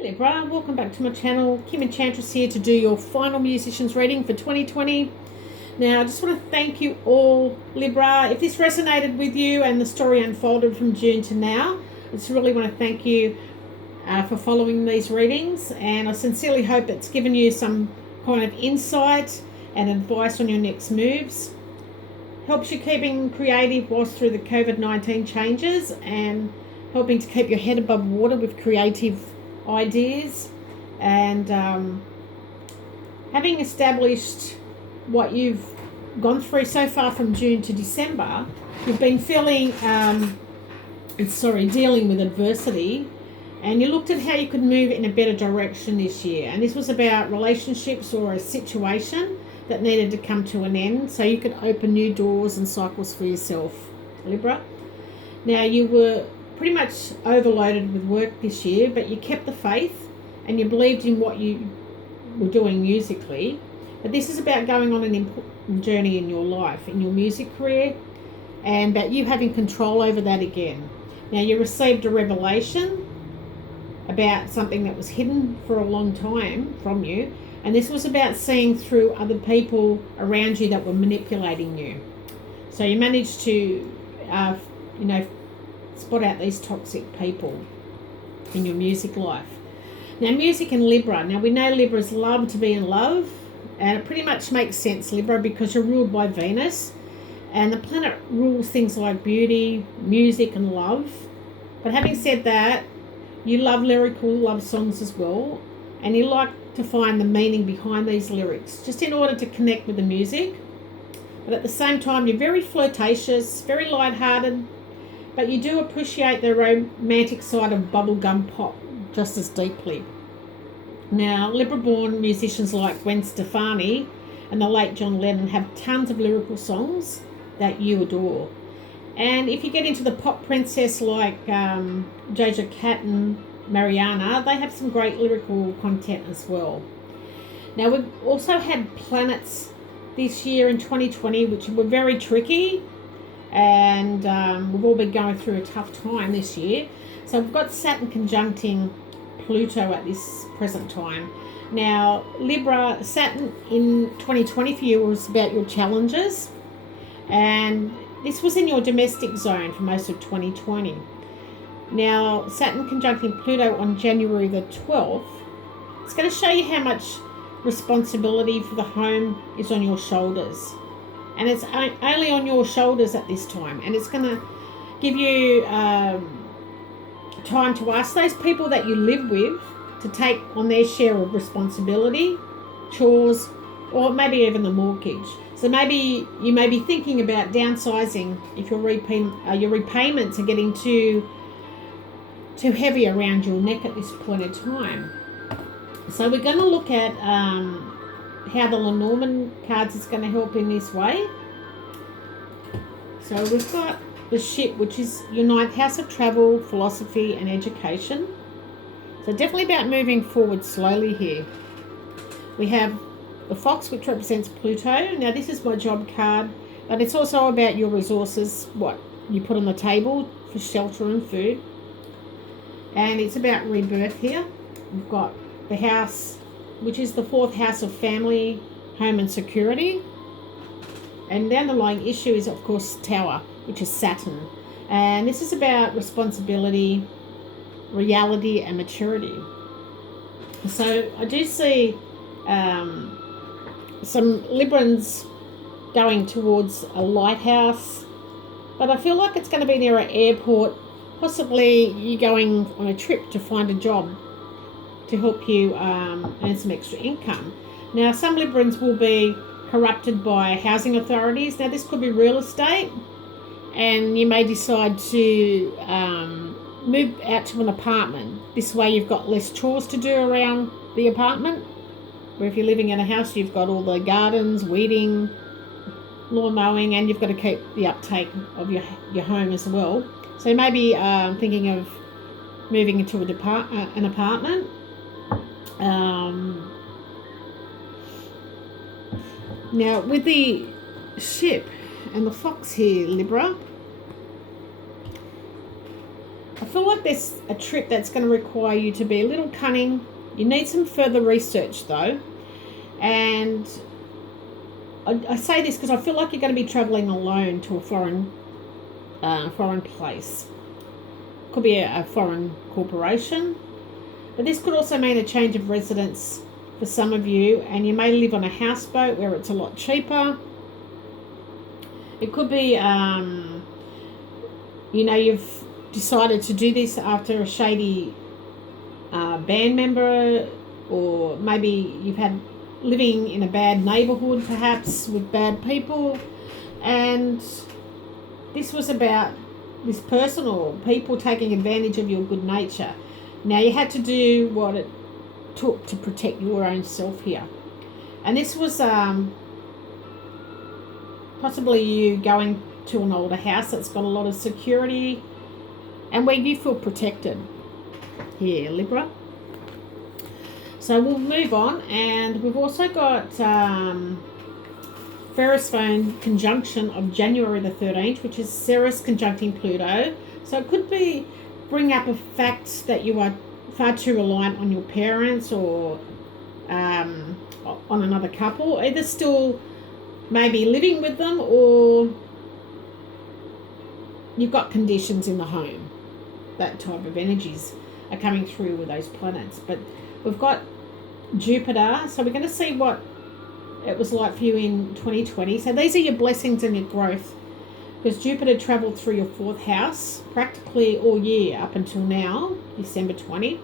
Hey Libra, welcome back to my channel. Kim Enchantress here to do your final musicians reading for 2020. Now I just want to thank you all, Libra. If this resonated with you and the story unfolded from June to now, I just really want to thank you for following these readings, and I sincerely hope it's given you some kind of insight and advice on your next moves. Helps you keeping creative whilst through the COVID-19 changes and helping to keep your head above water with creative ideas. And having established what you've gone through so far from June to December, you've been feeling dealing with adversity, and you looked at how you could move in a better direction this year. And this was about relationships or a situation that needed to come to an end so you could open new doors and cycles for yourself, Libra. Now, you were pretty much overloaded with work this year, but you kept the faith and you believed in what you were doing musically. But this is about going on an important journey in your life, in your music career, and about you having control over that again. Now, you received a revelation about something that was hidden for a long time from you, and this was about seeing through other people around you that were manipulating you. So you managed to spot out these toxic people in your music life. Now, music and Libra. Now, we know Libras love to be in love, and it pretty much makes sense, Libra, because you're ruled by Venus, and the planet rules things like beauty, music, and love. But having said that, you love lyrical love songs as well, and you like to find the meaning behind these lyrics, just in order to connect with the music. But at the same time, you're very flirtatious, very lighthearted, but you do appreciate the romantic side of bubblegum pop just as deeply. Now, Libra-born musicians like Gwen Stefani and the late John Lennon have tons of lyrical songs that you adore. And if you get into the pop princess like Doja Cat and Mariana, they have some great lyrical content as well. Now, we've also had planets this year in 2020 which were very tricky, and we've all been going through a tough time this year. So we've got Saturn conjuncting Pluto at this present time. Now, Libra, Saturn in 2020 for you was about your challenges, and this was in your domestic zone for most of 2020. Now, Saturn conjuncting Pluto on January the 12th, it's going to show you how much responsibility for the home is on your shoulders. And it's only on your shoulders at this time. And it's going to give you time to ask those people that you live with to take on their share of responsibility, chores, or maybe even the mortgage. So maybe you may be thinking about downsizing if your repayments are getting too heavy around your neck at this point in time. So we're going to look at how the Lenormand cards is going to help in this way. So we've got the Ship, which is your ninth house of travel, philosophy, and education. So definitely about moving forward slowly here. We have the Fox, which represents Pluto. Now, this is my job card, but it's also about your resources, what you put on the table for shelter and food. And it's about rebirth here. We've got the House, which is the fourth house of family, home, and security. And the underlying issue is, of course, Tower, which is Saturn. And this is about responsibility, reality, and maturity. So I do see some Librans going towards a lighthouse, but I feel like it's going to be near an airport. Possibly you going on a trip to find a job to help you earn some extra income. Now, some Librans will be corrupted by housing authorities. Now, this could be real estate, and you may decide to move out to an apartment. This way you've got less chores to do around the apartment, where if you're living in a house, you've got all the gardens, weeding, lawn mowing, and you've got to keep the uptake of your home as well. So you may be thinking of moving into an apartment. Now, with the Ship and the Fox here, Libra, I feel like there's a trip that's going to require you to be a little cunning. You need some further research though. And I say this because I feel like you're going to be travelling alone to a foreign place. Could be a foreign corporation. But this could also mean a change of residence for some of you, and you may live on a houseboat where it's a lot cheaper. It could be, you've decided to do this after a shady band member, or maybe you've had living in a bad neighbourhood perhaps with bad people, and this was about this person or people taking advantage of your good nature. Now you had to do what it took to protect your own self here, and this was possibly you going to an older house that's got a lot of security and where you feel protected here, Libra. So we'll move on, and we've also got Ferris phone conjunction of January the 13th, which is Ceres conjuncting Pluto. So it could be bring up a fact that you are far too reliant on your parents or on another couple, either still maybe living with them or you've got conditions in the home. That type of energies are coming through with those planets. But we've got Jupiter, so we're going to see what it was like for you in 2020. So these are your blessings and your growth, because Jupiter travelled through your 4th house practically all year up until now, December 20.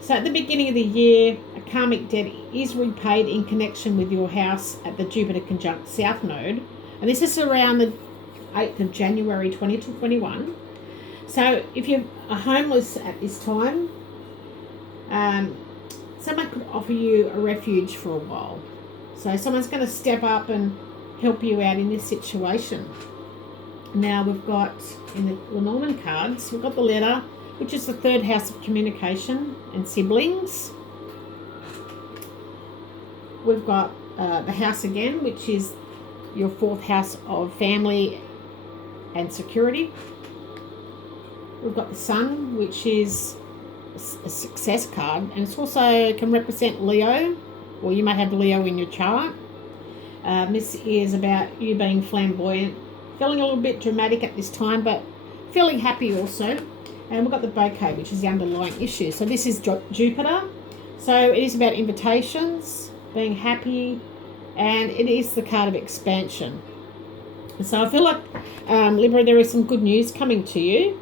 So at the beginning of the year, a karmic debt is repaid in connection with your house at the Jupiter conjunct South Node. And this is around the 8th of January 2021. So if you are homeless at this time, someone could offer you a refuge for a while. So someone's going to step up and help you out in this situation. Now we've got, in the Lenormand cards, we've got the letter, which is the 3rd house of communication and siblings. We've got the house again, which is your 4th house of family and security. We've got the Sun, which is a success card, and it's also can represent Leo, or you may have Leo in your chart. This is about you being flamboyant, feeling a little bit dramatic at this time, but feeling happy also. And we've got the bouquet, which is the underlying issue. So this is Jupiter. So it is about invitations, being happy, and it is the card of expansion. So I feel like, Libra, there is some good news coming to you,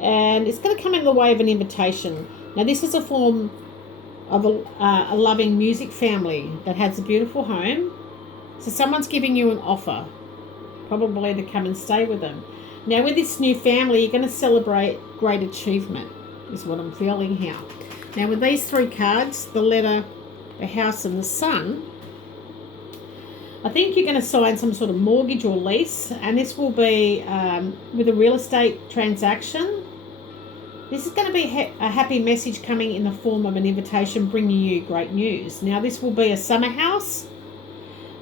and it's going to come in the way of an invitation. Now this is a form of a loving music family that has a beautiful home. So someone's giving you an offer, probably to come and stay with them. Now with this new family, you're going to celebrate great achievement, is what I'm feeling here. Now with these 3 cards, the letter, the house and the Sun, I think you're going to sign some sort of mortgage or lease, and this will be with a real estate transaction. This is going to be a happy message coming in the form of an invitation bringing you great news. Now this will be a summer house.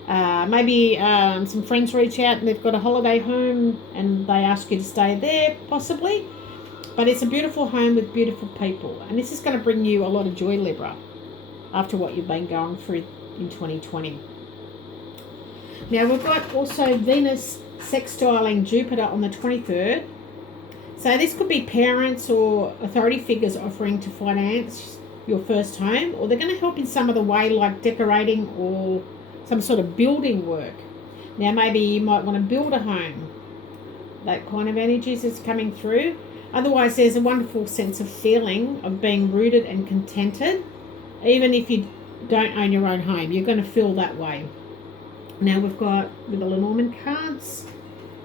Maybe some friends reach out and they've got a holiday home and they ask you to stay there, possibly. But it's a beautiful home with beautiful people. And this is going to bring you a lot of joy, Libra, after what you've been going through in 2020. Now we've got also Venus sextiling Jupiter on the 23rd. So this could be parents or authority figures offering to finance your first home, or they're going to help in some other way, like decorating or some sort of building work. Now maybe you might want to build a home. That kind of energies is coming through. Otherwise there's a wonderful sense of feeling of being rooted and contented. Even if you don't own your own home, you're going to feel that way. Now we've got, with the Lenormand cards,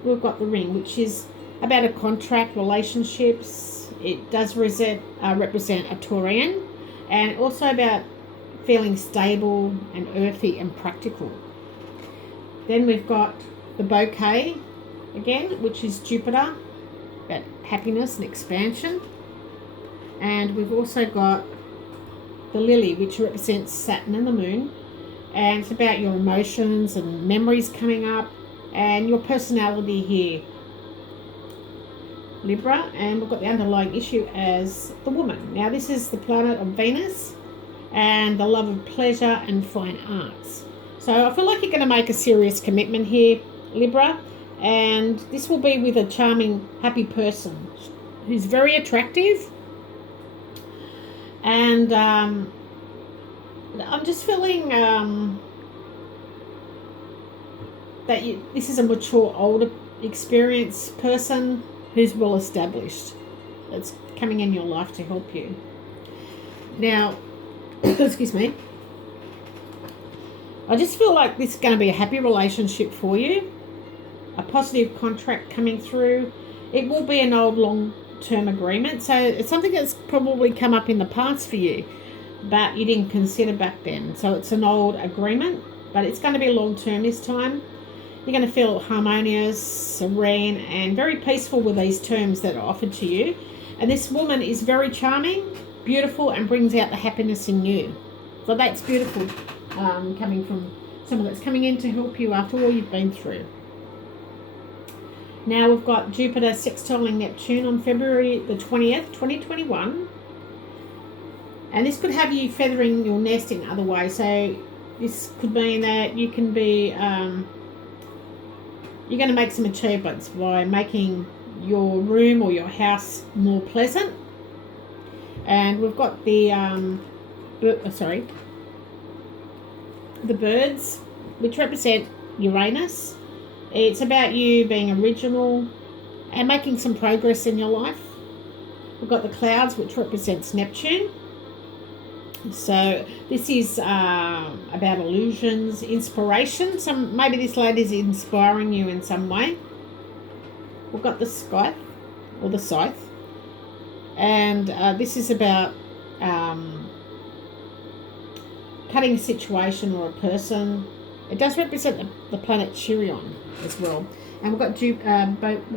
we've got the Ring, which is about a contract, relationships. It does represent a Taurian, and also about feeling stable and earthy and practical. Then we've got the Bouquet again, which is Jupiter, about happiness and expansion. And we've also got the Lily, which represents Saturn and the Moon, and it's about your emotions and memories coming up and your personality here. Libra, and we've got the underlying issue as the woman. Now, this is the planet of Venus and the love of pleasure and fine arts. So I feel like you're going to make a serious commitment here, Libra, and this will be with a charming, happy person who's very attractive. And I'm just feeling that this is a mature, older, experienced person who's well established, that's coming in your life to help you. Now, excuse me, I just feel like this is going to be a happy relationship for you, a positive contract coming through. It will be an old long-term agreement, so it's something that's probably come up in the past for you, but you didn't consider back then. So it's an old agreement, but it's going to be long-term this time. You're going to feel harmonious, serene, and very peaceful with these terms that are offered to you. And this woman is very charming, beautiful, and brings out the happiness in you. So that's beautiful, coming from someone that's coming in to help you after all you've been through. Now we've got Jupiter sextiling Neptune on February the 20th, 2021. And this could have you feathering your nest in other ways. So this could mean that you can be... you're going to make some achievements by making your room or your house more pleasant. And we've got the birds, which represent Uranus. It's about you being original and making some progress in your life. We've got the clouds, which represents Neptune. So this is about illusions, inspiration. Maybe this lady's inspiring you in some way. We've got the scythe, or the scythe, and this is about cutting a situation or a person. It does represent the planet Chirion as well. And we've got the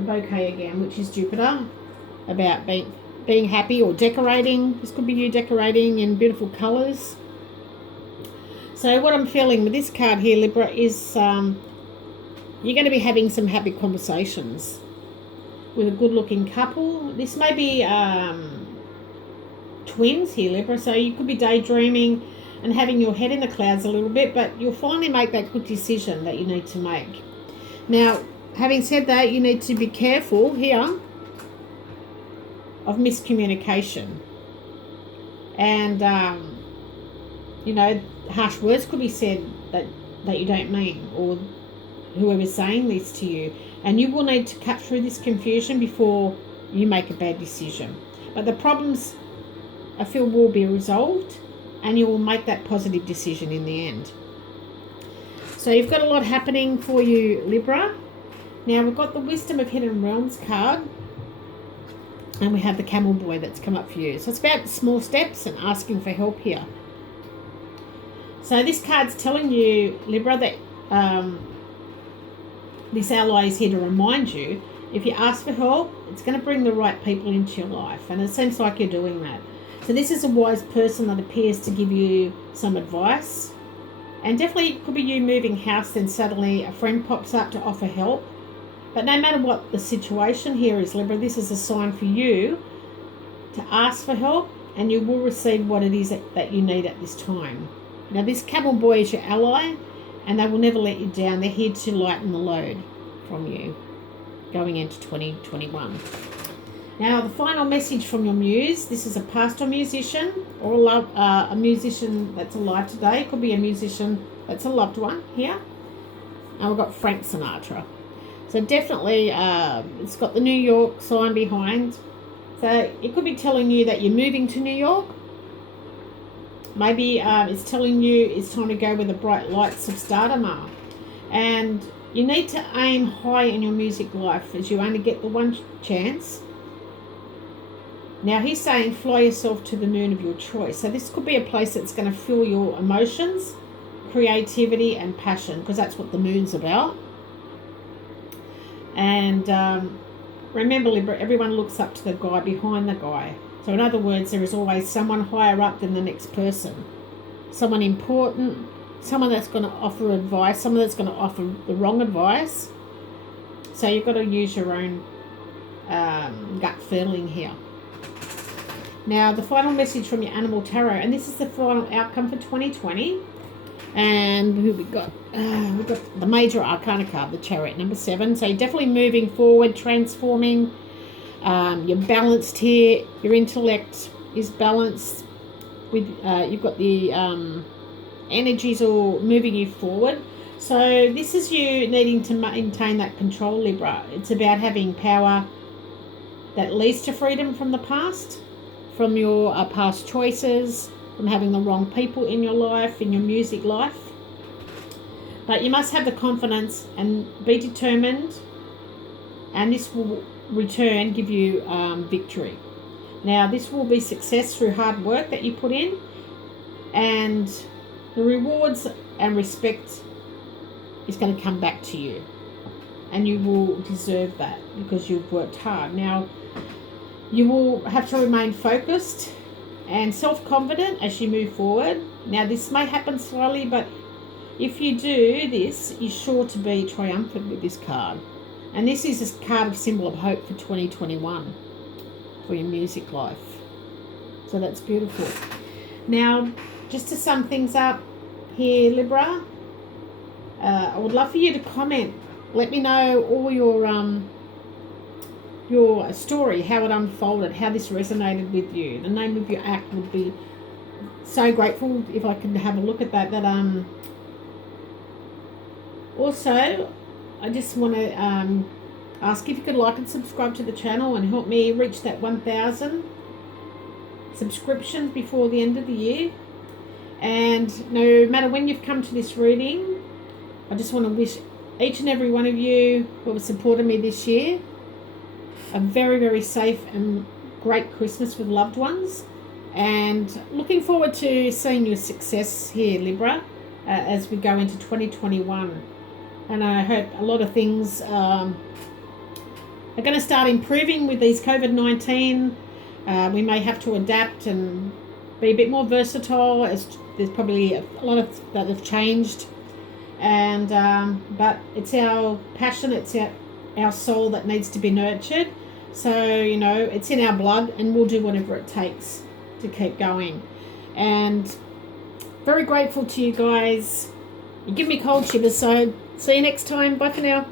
bouquet again, which is Jupiter, about being happy or decorating. This could be you decorating in beautiful colours. So what I'm feeling with this card here, Libra, is you're going to be having some happy conversations with a good-looking couple. This may be twins here, Libra, so you could be daydreaming and having your head in the clouds a little bit, but you'll finally make that good decision that you need to make. Now, having said that, you need to be careful here of miscommunication. And, harsh words could be said that you don't mean, or whoever's saying this to you. And you will need to cut through this confusion before you make a bad decision. But the problems, I feel, will be resolved, and you will make that positive decision in the end. So you've got a lot happening for you, Libra. Now we've got the Wisdom of Hidden Realms card, and we have the Camel Boy that's come up for you. So it's about small steps and asking for help here. So this card's telling you, Libra, that this ally is here to remind you, if you ask for help, it's going to bring the right people into your life. And it seems like you're doing that. So this is a wise person that appears to give you some advice. And definitely it could be you moving house, then suddenly a friend pops up to offer help. But no matter what the situation here is, Libra, this is a sign for you to ask for help, and you will receive what it is that you need at this time. Now this Camel Boy is your ally, and they will never let you down. They're here to lighten the load from you going into 2021. Now, the final message from your muse. This is a pastoral musician or a musician that's alive today. It could be a musician that's a loved one here. And we've got Frank Sinatra. So definitely it's got the New York sign behind. So it could be telling you that you're moving to New York. Maybe it's telling you it's time to go where the bright lights of stardom are. And you need to aim high in your music life, as you only get the one chance. Now he's saying fly yourself to the moon of your choice. So this could be a place that's going to fill your emotions, creativity and passion, because that's what the moon's about. And remember, Libra, everyone looks up to the guy behind the guy. So in other words, there is always someone higher up than the next person. Someone important, someone that's going to offer advice, someone that's going to offer the wrong advice. So you've got to use your own gut feeling here. Now, the final message from your Animal Tarot, and this is the final outcome for 2020. And who we got? We've got the Major Arcana card, the Chariot, number 7. So you're definitely moving forward, transforming. You're balanced here. Your intellect is balanced. With you've got the energies all moving you forward. So this is you needing to maintain that control, Libra. It's about having power that leads to freedom from the past, from your past choices, from having the wrong people in your life, in your music life. But you must have the confidence and be determined, and this will return give you victory. Now, this will be success through hard work that you put in, and the rewards and respect is going to come back to you, and you will deserve that because you've worked hard. Now, you will have to remain focused and self-confident as you move forward. Now, this may happen slowly, but if you do this, you're sure to be triumphant with this card. And this is a card of symbol of hope for 2021 for your music life. So that's beautiful. Now, just to sum things up here, Libra, I would love for you to comment. Let me know all your story, how it unfolded, how this resonated with you. The name of your act would be so grateful if I could have a look at that. Also, I just want to ask if you could like and subscribe to the channel and help me reach that 1,000 subscriptions before the end of the year. And no matter when you've come to this reading, I just want to wish each and every one of you who have supported me this year a very, very safe and great Christmas with loved ones. And looking forward to seeing your success here, Libra, as we go into 2021. And I hope a lot of things are going to start improving with these COVID-19. We may have to adapt and be a bit more versatile, as there's probably a lot of that have changed. And but it's our passion, it's our soul that needs to be nurtured. So, you know, it's in our blood, and we'll do whatever it takes to keep going. And very grateful to you guys. You give me cold shivers, so see you next time. Bye for now.